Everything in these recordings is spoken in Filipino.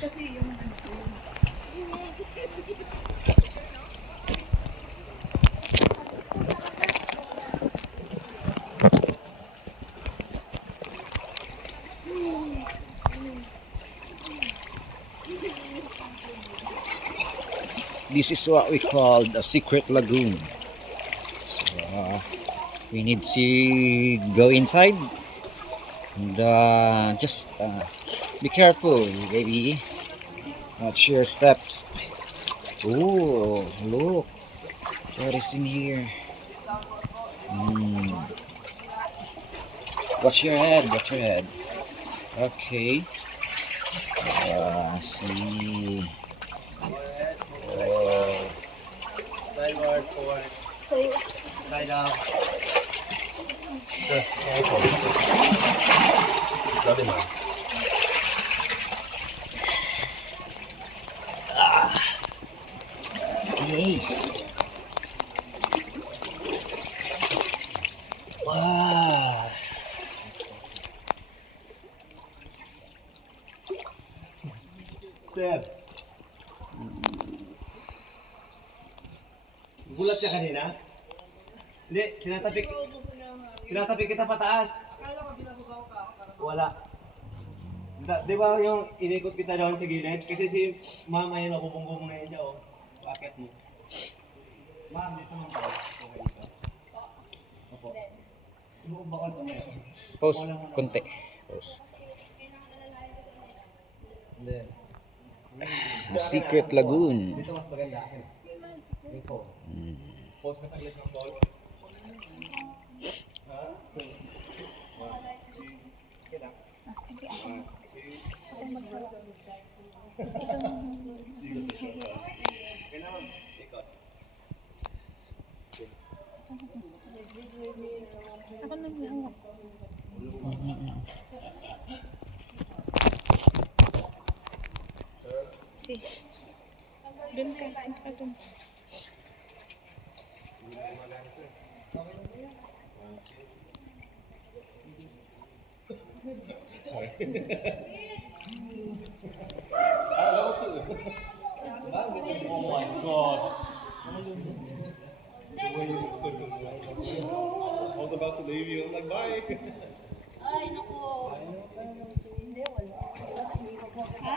kasi yung ano ko. This is what we call the secret lagoon. So, we need to go inside and just be careful, baby. Watch your steps. Oh, look what is in here. Watch your head. Watch your head. Okay. See. Oh. Sideward, forward. Slide out. Sir, Sabi mo. Okay. Wow. Sir. Gulat ka kanina? Hindi, tinatapik kita pataas. Akala ko binababaw ka. Wala. Di ba yung inikot kita doon sa gilid? Kasi si mama yun, nakubong-bong na yun siya, oh. Bakit mo? Ma'am, dito naman ba? Okay dito. Opo. Inuubakal ko na yun. Pause konti. Pause. Hindi. The secret lagoon. Dito mas maganda. Dito. Pause ka saglit ng call. Ha? Kita. Kailangan ikot. Ako nang hihawak. Si. Doon ka. Doon ka doon. Sorry. Level 2. Oh my god. The way you look so concerned. I was about to leave you. I'm like, bye. Ay, naku. Hindi, wala. Ha?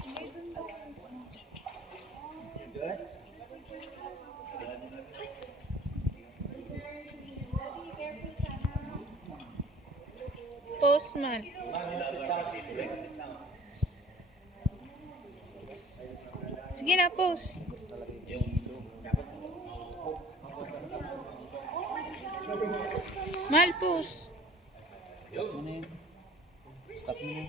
Hindi, doon daw. You good? Postman. Sige na, post. Mahal, post. Stop mo na.